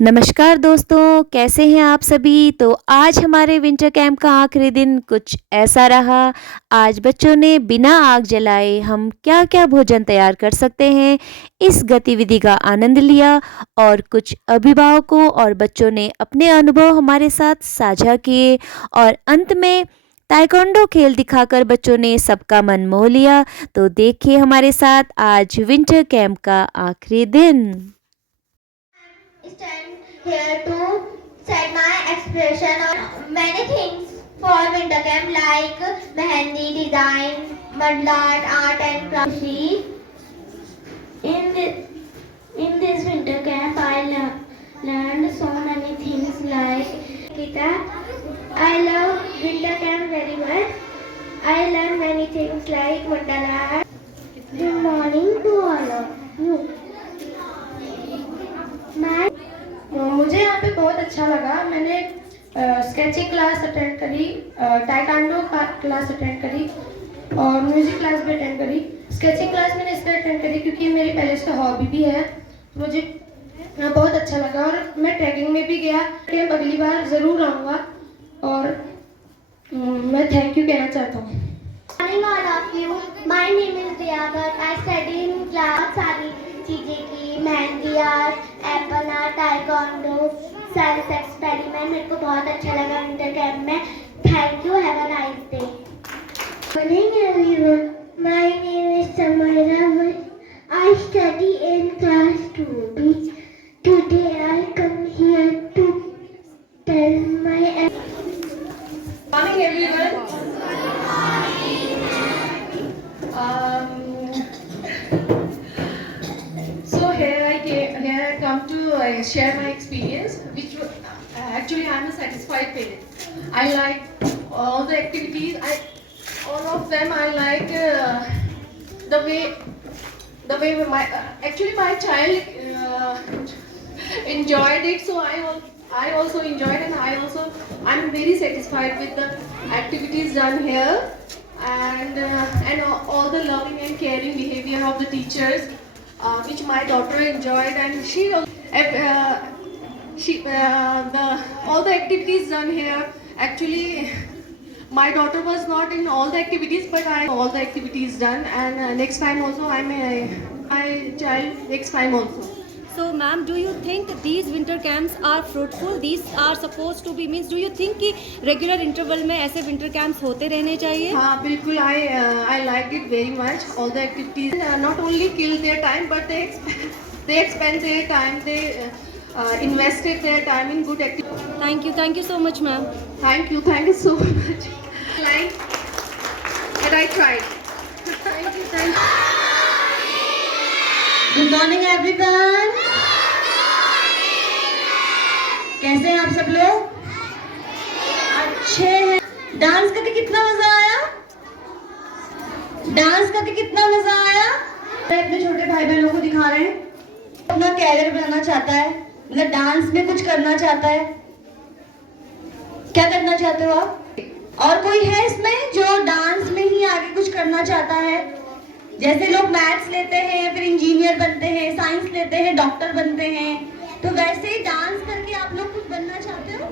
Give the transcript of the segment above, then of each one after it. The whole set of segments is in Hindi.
नमस्कार दोस्तों, कैसे हैं आप सभी। तो आज हमारे विंटर कैंप का आखिरी दिन कुछ ऐसा रहा। आज बच्चों ने बिना आग जलाए हम क्या-क्या भोजन तैयार कर सकते हैं, इस गतिविधि का आनंद लिया और कुछ अभिभावकों और बच्चों ने अपने अनुभव हमारे साथ साझा किए और अंत में ताइक्वांडो खेल दिखाकर बच्चों ने सबका मन मोह लिया। तो देखिए हमारे साथ आज विंटर कैंप का आखिरी दिन। Stand here to set my expression on many things for winter camp like mehendi design, mud art and craft. In this, in this winter camp, I learned so many things like guitar. I love winter camp very much. I learned many things like mandala art. Good morning to all of you. मैं मुझे यहाँ पे बहुत अच्छा लगा। मैंने स्केचिंग क्लास अटेंड करी, टाइकांडो क्लास अटेंड करी और म्यूजिक क्लास भी अटेंड करी। स्केचिंग क्लास मैंने इसलिए अटेंड करी क्योंकि मेरी पहले से हॉबी भी है। मुझे बहुत अच्छा लगा और मैं ट्रैकिंग में भी गया। अगली बार ज़रूर आऊँगा और मैं थैंक यू कहना चाहता हूँ। Morning all of you. My name is Diya Bhatt. I study in class सारी चीज़ें की mehndi art, Apple art, taekwondo, science experiment. मेरे को बहुत अच्छा लगा विंटर कैंप में। Thank you, have a nice day. Morning everyone. My name is Samaira Bhatt. I study in class 2B. Today I come here to tell my. Morning everyone. So here I come to share my experience, which actually I'm a satisfied parent. I like all the activities. All of them I like the way my actually my child enjoyed it. So I also enjoyed and I'm very satisfied with the activities done here and all the loving and caring behavior of the teachers, which my daughter enjoyed, and all the activities done here. Actually, my daughter was not in all the activities, but I all the activities done, and next time also my child next time also. So ma'am, do you think these winter camps are fruitful? These are supposed to be, means do you think कि regular interval में ऐसे winter camps होते रहने चाहिए? हाँ बिल्कुल, I liked it very much. All the activities not only kill their time, but they expend their time. They invested their time in good activities. Thank you so much ma'am. Thank you so much. Like that I tried. Thank you. Good morning everyone. कैसे हैं आप सब लोग? अच्छे हैं। डांस करके कितना मजा आया? डांस करके कितना मजा आया? मैं अपने छोटे भाई बहनों को दिखा रहे हैं, अपना कैरियर बनाना चाहता है, मतलब डांस में कुछ करना चाहता है। क्या करना चाहते हो आप? और कोई है इसमें जो डांस में ही आगे कुछ करना चाहता है? जैसे लोग मैथ्स लेते हैं फिर इंजीनियर बनते हैं, साइंस लेते हैं डॉक्टर बनते हैं, तो वैसे ही डांस करके आप लोग कुछ बनना चाहते हो?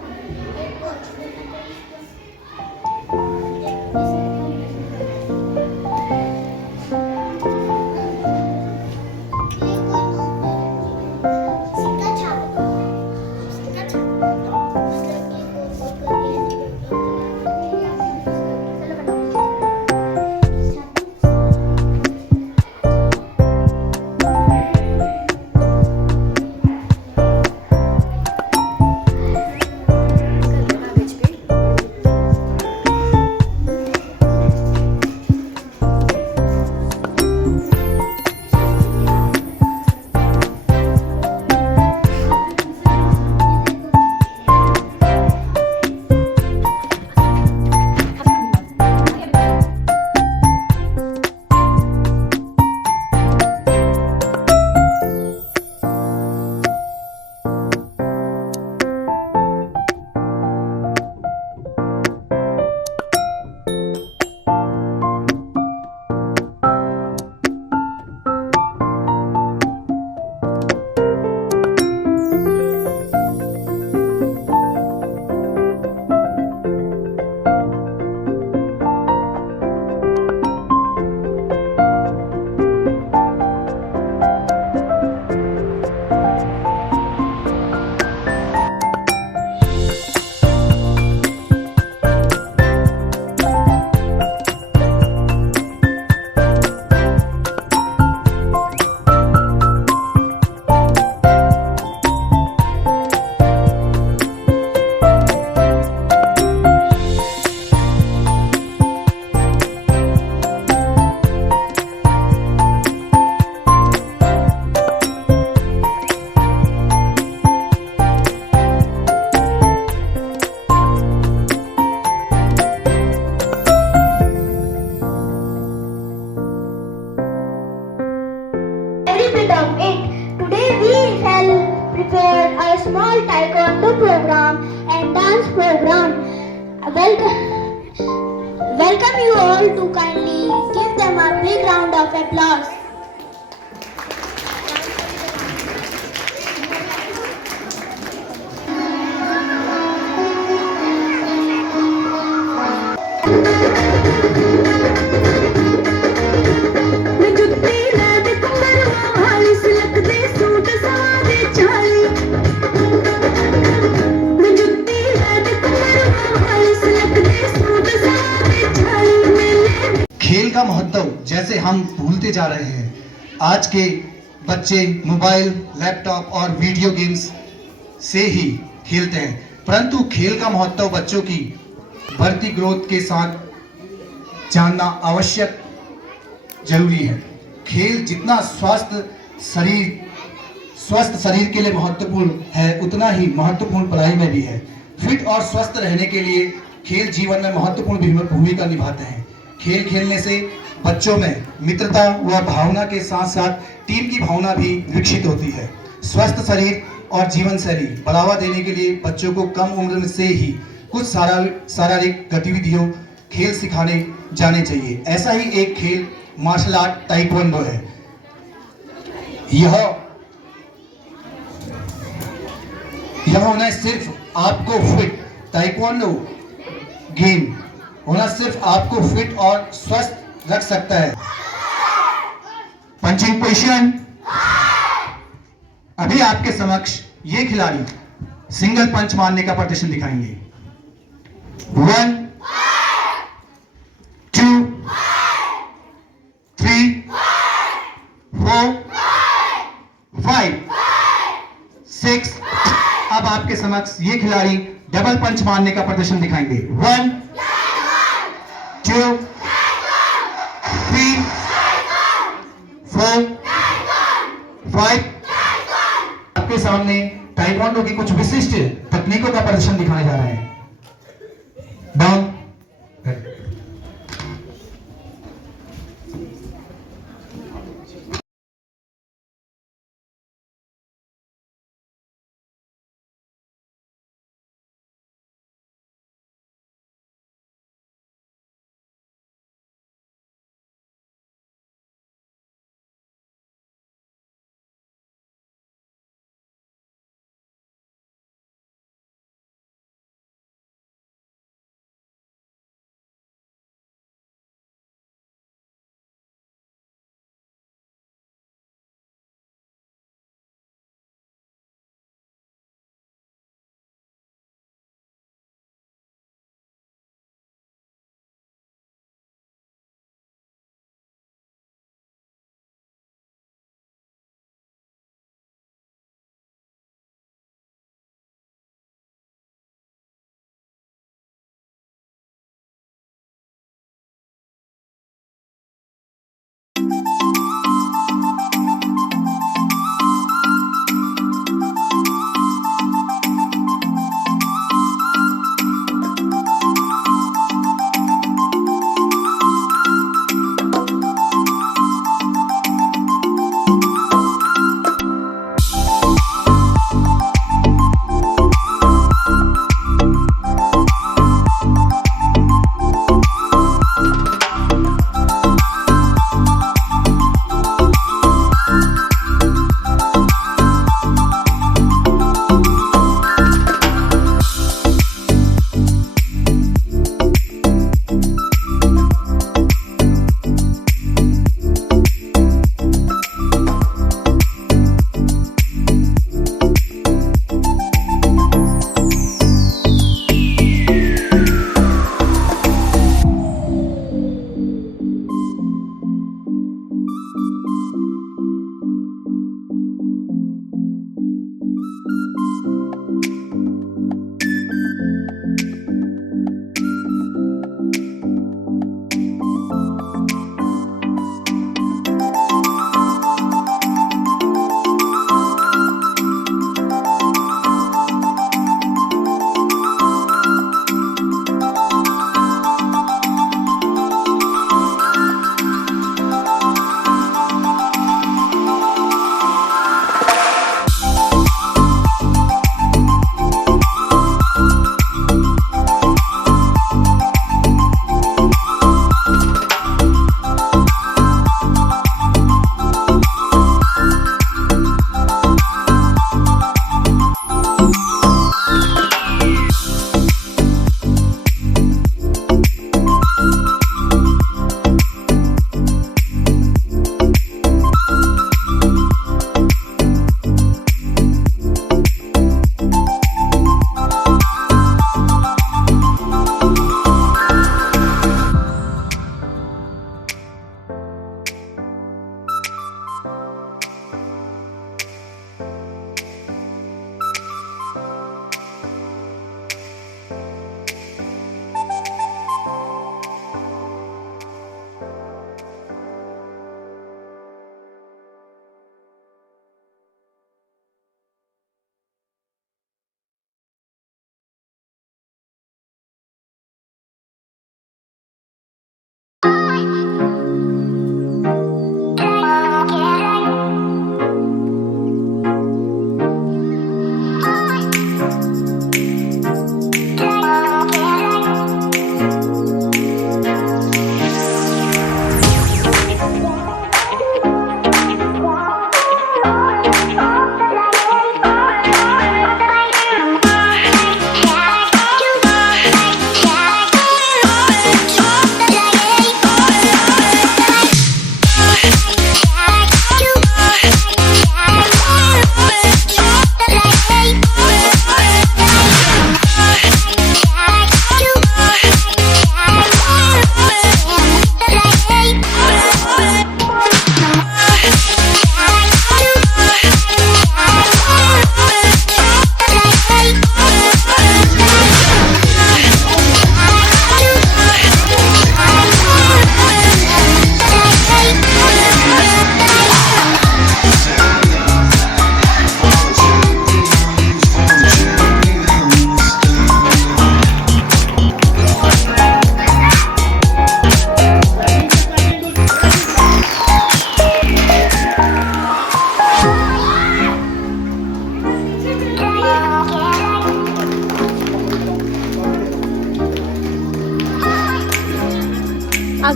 a small taekwondo program and dance program. Welcome you all to kindly give them a big round of applause. खेल का महत्व जैसे हम भूलते जा रहे हैं। आज के बच्चे मोबाइल, लैपटॉप और वीडियो गेम्स से ही खेलते हैं, परंतु खेल का महत्व बच्चों की बढ़ती ग्रोथ के साथ जानना आवश्यक जरूरी है। खेल जितना स्वस्थ शरीर के लिए महत्वपूर्ण है, उतना ही महत्वपूर्ण पढ़ाई में भी है। फिट और स्वस्थ रहने के लिए खेल जीवन में महत्वपूर्ण भूमिका निभाते हैं। खेल खेलने से बच्चों में मित्रता व भावना के साथ साथ टीम की भावना भी विकसित होती है। स्वस्थ शरीर और जीवन शैली बढ़ावा देने के लिए बच्चों को कम उम्र से ही कुछ शारीरिक गतिविधियों खेल सिखाने जाने चाहिए। ऐसा ही एक खेल मार्शल आर्ट ताइक्वांडो है। यह होना सिर्फ आपको फिट ताइक्वांडो गेम होना सिर्फ आपको फिट और स्वस्थ रख सकता है। Punching position. अभी आपके समक्ष ये खिलाड़ी सिंगल पंच मारने का प्रदर्शन दिखाएंगे। 1 2 3 4 5 6। अब आपके समक्ष ये खिलाड़ी डबल पंच मारने का प्रदर्शन दिखाएंगे। 1 2 3 4 5। आपके सामने ताइक्वांडो की कुछ विशिष्ट तकनीकों का प्रदर्शन दिखाने जा रहे हैं। डाउन।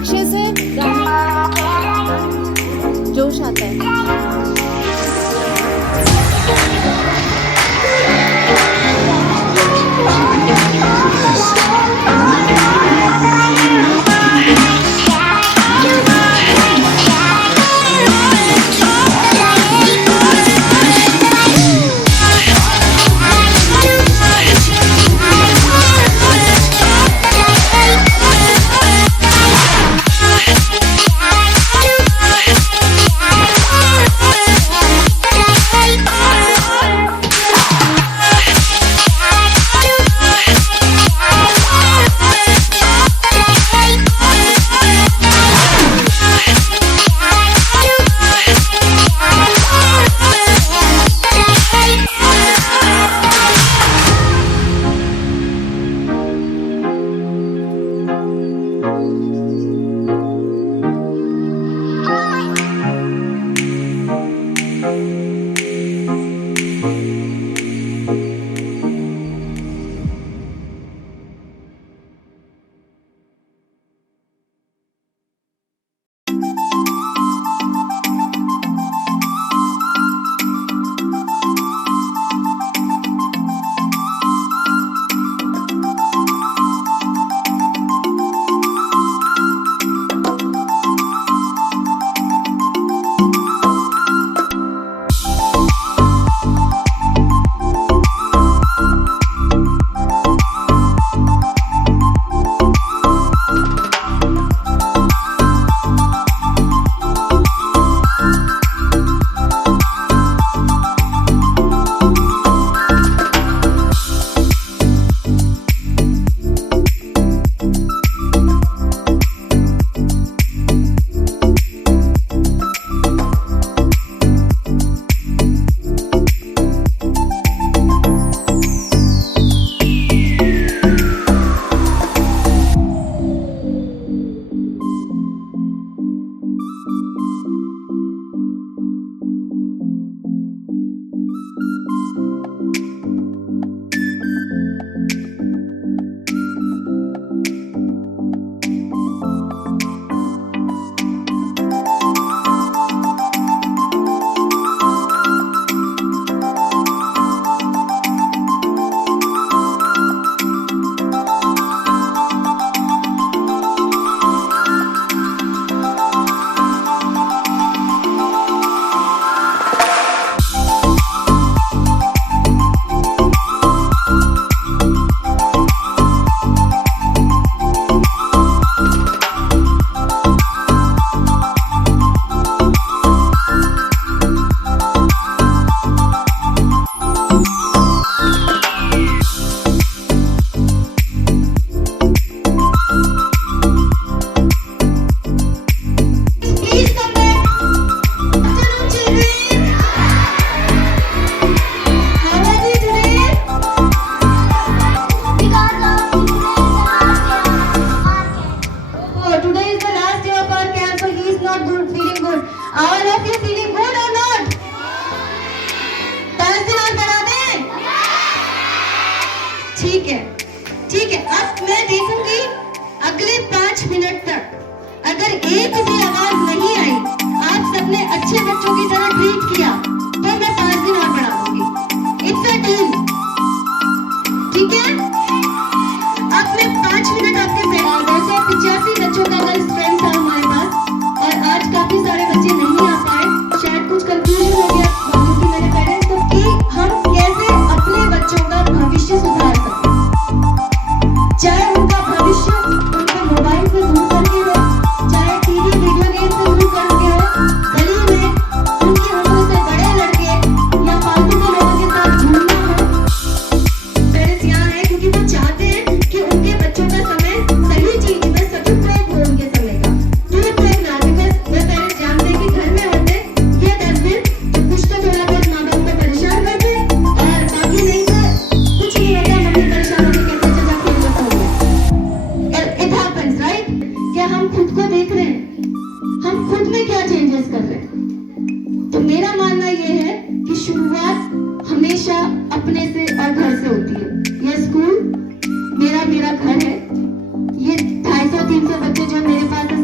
अक्षय से जोश आता है। ठीक है, अब मैं देखूंगी अगले 5 मिनट तक अगर एक भी आवाज नहीं आई, आप सबने अच्छे बच्चों की तरह ट्रीट किया तो मैं 5 दिन और बढ़ा दूंगी। इट्स अ डील, ठीक है? अब मैं 5 मिनट आपके 285 बच्चों का अगर स्ट्रेंथ था हमारे पास और आज काफी सारे बच्चे नहीं आ पाए, शायद कुछ कंफ्यूजन हो गया क्योंकि मेरे पेरेंट्स को कि हम कैसे अपने बच्चों का भविष्य सुधार सकते, चाहे उनका भविष्य उनके मोबाइल से दूर करके हो, चाहे टीवी वीडियो गेम से दूर करके हो, गली में उनकी उम्र से बड़े लड़के या फालतू के लोगों के साथ घूमना हो। पेरेंट्स यहाँ है क्योंकि वो चाहते हैं कि उनके बच्चों का समय सही चीज में सदुपयोग हो उनके समय का। दुरुपयोग ना, बिकॉज वे पेरेंट्स जानते हैं कि घर में होते ये 10 दिन तो कुछ तो थोड़ा बहुत माँ बाप को परेशान करते और बाकी नहीं तो कुछ नहीं होता, मम्मी परेशान होकर कहते चल जा खेल लो। It happens, right? क्या हम खुद को देख रहे हैं, हम खुद में क्या चेंजेस कर रहे हैं? तो मेरा मानना ये है कि शुरुआत हमेशा अपने से और घर से होती है। ये स्कूल मेरा घर है, ये 250-300 बच्चे जो मेरे पास है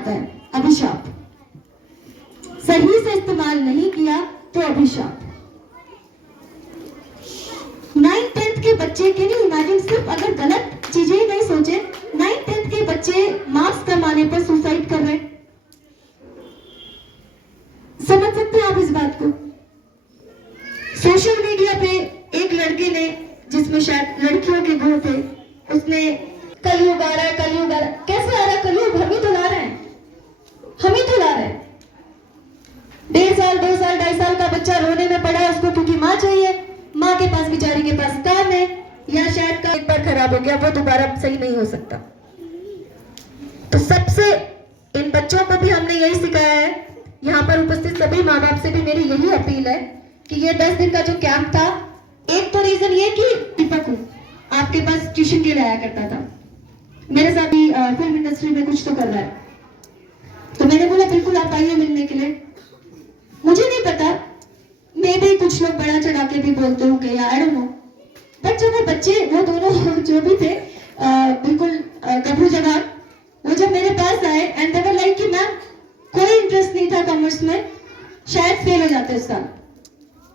आता है, अभिशाप। सही से इस्तेमाल नहीं किया तो अभिशाप। 9th-10th के बच्चे के लिए इमेजिन, सिर्फ अगर गलत चीजें ही नहीं सोचे, 9th-10th के बच्चे मार्क्स कम आने पर सुसाइड कर रहे हैं। समझ सकते हैं आप इस बात को? सोशल मीडिया पे एक लड़के ने, जिसमें शायद लड़कियों के गुण थे, उसने कलयुग आ रहा है, कलयुग आ रहा है। कैसे आ रहा है कलयुग? हम ही तो ला रहे हैं, हम ही तो ला रहे हैं। 1.5 साल 2 साल 2.5 साल का बच्चा रोने में पड़ा है उसको, क्योंकि माँ चाहिए। माँ के पास, बेचारी के पास काम है, या शायद का एक बार खराब हो गया, वो दोबारा सही नहीं हो सकता। तो सबसे इन बच्चों को भी हमने यही सिखाया है। यहाँ पर उपस्थित सभी माँ बाप से भी मेरी यही अपील है कि ये 10 दिन का जो कैंप था, एक तो रीजन ये कि दीपक आपके पास ट्यूशन के लिए आया करता था, मेरे साथ भी फिल्म इंडस्ट्री में कुछ तो कर रहा है, तो मैंने बोला बिल्कुल आप आइए मिलने के लिए। मुझे नहीं पता, मे भी कुछ लोग बड़ा चढ़ा के भी बोलते होंगे या आई डोंट नो, बट जब वो बच्चे, वो दोनों जो भी थे बिल्कुल गभरू जवान, वो जब मेरे पास आए एंड दे वर लाइक कि मैम कोई इंटरेस्ट नहीं था कॉमर्स में, शायद फेल हो जाते उस साल।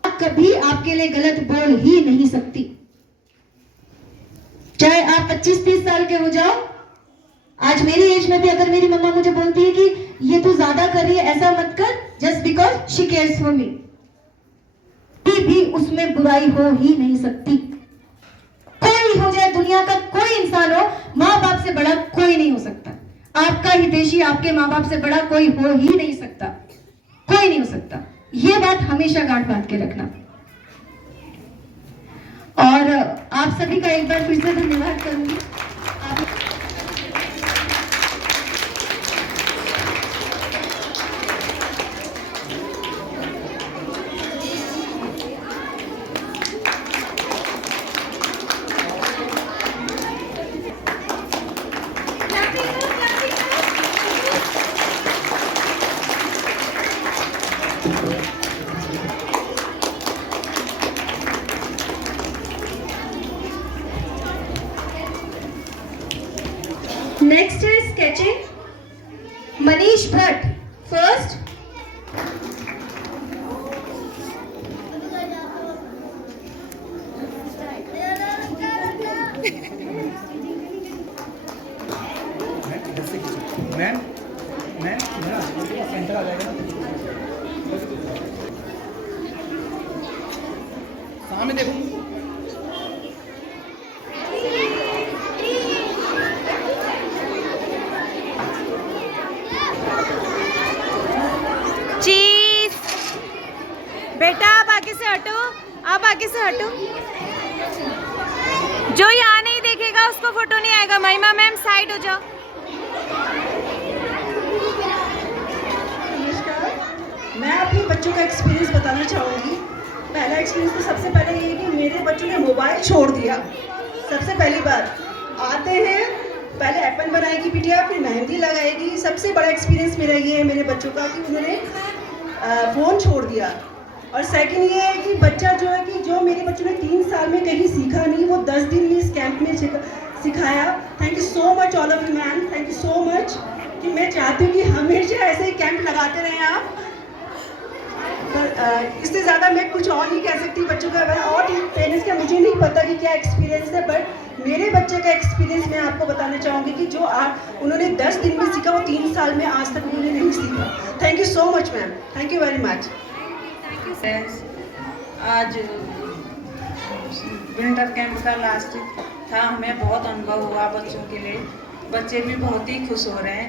कभी आपके लिए गलत बोल ही नहीं सकती, चाहे आप 25-30 साल के हो जाओ। आज मेरी एज में भी अगर मेरी मम्मा मुझे बोलती है कि ये तू ज्यादा कर रही है, ऐसा मत कर, just because she cares for me, भी उसमें बुराई हो ही नहीं सकती। कोई हो जाए, दुनिया का कोई इंसान हो, माँ बाप से बड़ा कोई नहीं हो सकता। आपका हितैषी आपके माँ बाप से बड़ा कोई हो ही नहीं सकता, कोई नहीं हो सकता। ये बात हमेशा गांठ बांध के रखना। और आप सभी का एक बार फिर से धन्यवाद करूंगी। नेक्स्ट है sketching, Manish Bhatt first. Ma'am centre आ जाएगा, सामने देखो। चीज बेटा, आप आगे से हटो, आप आगे से हटो। जो यहाँ नहीं देखेगा उसको फोटो नहीं आएगा। महिमा मैम साइड हो जाओ। मैं अपने बच्चों का एक्सपीरियंस बताना चाहूँगी। पहला एक्सपीरियंस तो सबसे पहले ये कि मेरे बच्चों ने मोबाइल छोड़ दिया। सबसे पहली बात, आते हैं पहले एप्पल बनाएगी बिटिया, फिर मेहंदी लगाएगी। सबसे बड़ा एक्सपीरियंस मेरा ये है मेरे बच्चों का कि उन्होंने फ़ोन छोड़ दिया। और सेकंड ये है कि बच्चा जो है कि जो मेरे बच्चों ने 3 साल में कहीं सीखा नहीं, वो 10 दिन में इस कैंप में सिखाया। Thank you so much all of you ma'am, thank you so much. कि मैं चाहती हूँ कि हमेशा ऐसे ही कैंप लगाते रहें आप। पर इससे ज़्यादा मैं कुछ और नहीं कह सकती बच्चों का और पेरेंट्स का मुझे नहीं पता कि क्या एक्सपीरियंस है, बट मेरे बच्चे का एक्सपीरियंस मैं आपको बताना चाहूँगी कि जो उन्होंने 10 दिन में सीखा वो 3 साल में आज तक उन्होंने नहीं सीखा। Thank you so much ma'am, thank you very much. आज विंटर कैंप का लास्ट था, हमें बहुत अनुभव हुआ बच्चों के लिए। बच्चे भी बहुत ही खुश हो रहे हैं।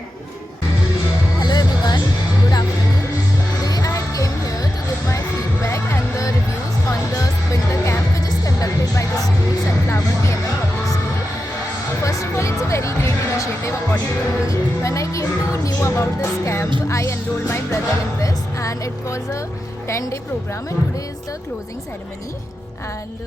Hello everyone, good afternoon. Today I came here to give my feedback and the reviews on the winter camp which is conducted by the school Sunflower PMM Public School. First of all, it's a very great initiative according to me. When I came to know about this camp, I enrolled my brother in this and it was a 10-day program and today is the closing ceremony. And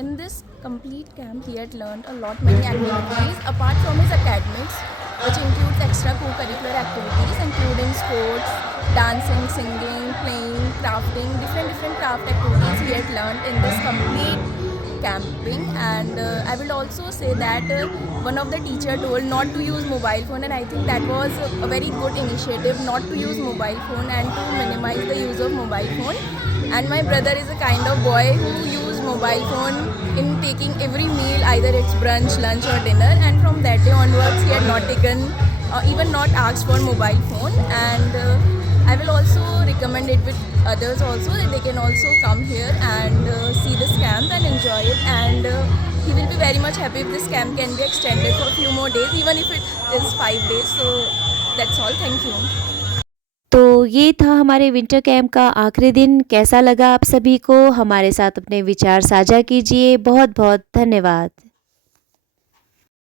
in this complete camp, he had learned a lot many activities apart from his academics, which includes extra co-curricular activities including sports, dancing, singing, playing, crafting, different craft activities he had learned in this complete camping, and I will also say that one of the teacher told not to use mobile phone, and I think that was a very good initiative, not to use mobile phone and to minimize the use of mobile phone. And my brother is a kind of boy who use mobile phone in taking every meal, either it's brunch, lunch or dinner, and from that day onwards he had not taken even not asked for mobile phone. And I will also recommend it with others also, that they can also come here and see this camp and enjoy it, and he will be very much happy if this camp can be extended for a few more days, even if it is 5 days. So that's all. Thank you. तो ये था हमारे विंटर कैंप का आखिरी दिन। कैसा लगा आप सभी को? हमारे साथ अपने विचार साझा कीजिए। बहुत बहुत धन्यवाद।